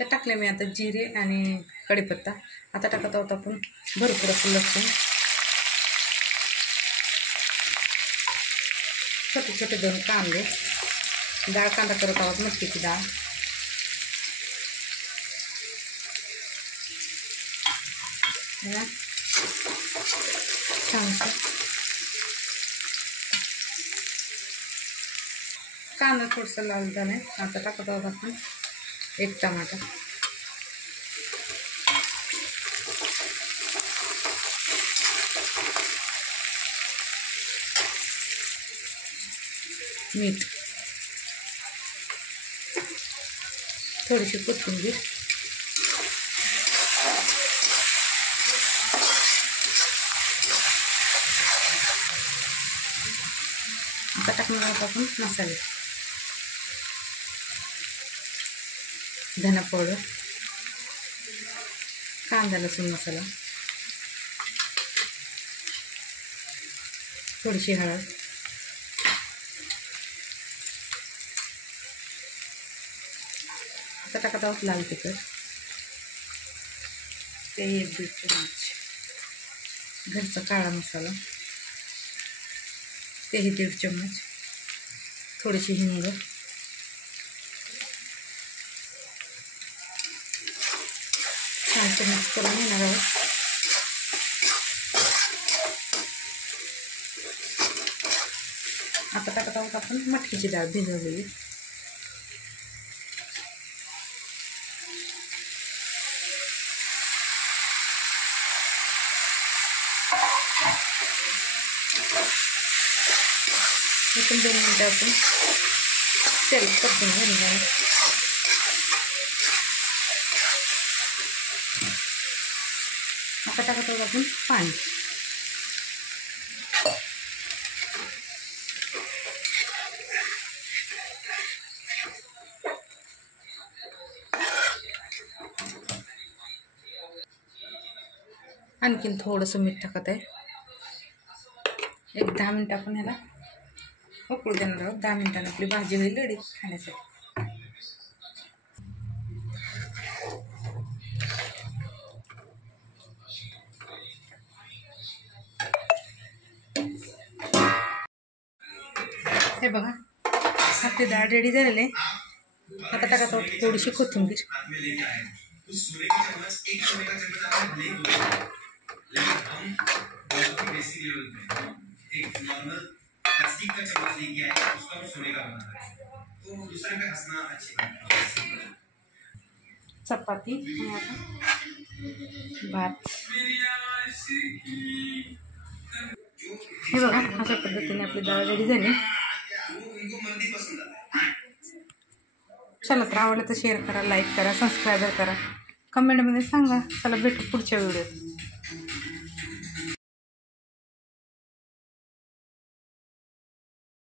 तर टाकले मी आता जिरे आणि कढीपत्ता. आता टाकत आहोत आपण भरपूर असं लसूण, छोटे छोटे 2 कांदे, डाळ कांदा करत आहोत, मटकीची डाळ, छानसं कांदा थोडंसं लाल झालं आहे. आता टाकत आहोत आपण 1 टमाटा, मीठ, थोडीशी कोथिंबीर, आता टाकणार आहोत आपण मसाले, धना पावडर, कांदा लसूण मसाला, थोडीशी हळद, आता टाकत आहोत लाल तिखट, ते 1-1.5 चमच, घरचा काळा मसाला, तेही 1.5 चमच, थोडीशी हिंग, छानसं मिक्स करून घेणार आहोत. आता टाकत आहोत आपण मटकीची डाळ भिजवलेली, इथून 2 मिनिटं आपण तेल परतून घेणार आहोत. आता टाकत आहोत आपण पाणी, आणखीन थोडंसं मीठ टाकत आहे. 10 मिनिटं आपण ह्याला उकळू देणार आहोत. 10 मिनिटांनी आपली भाजी होईल रेडी खाण्यासाठी. हे बघा आपली डाळ रेडी झालेली आहे. आता टाकत आहोत थोडीशी कोथिंबीर, चपाती, भात. हे बघा अशा पद्धतीने आपली डाळ रेडी झाली. चला तर आवडलं तर शेअर करा, लाईक करा, सबस्क्राईब करा, कमेंटमध्ये सांगा. चला भेटू पुढच्या व्हिडिओत.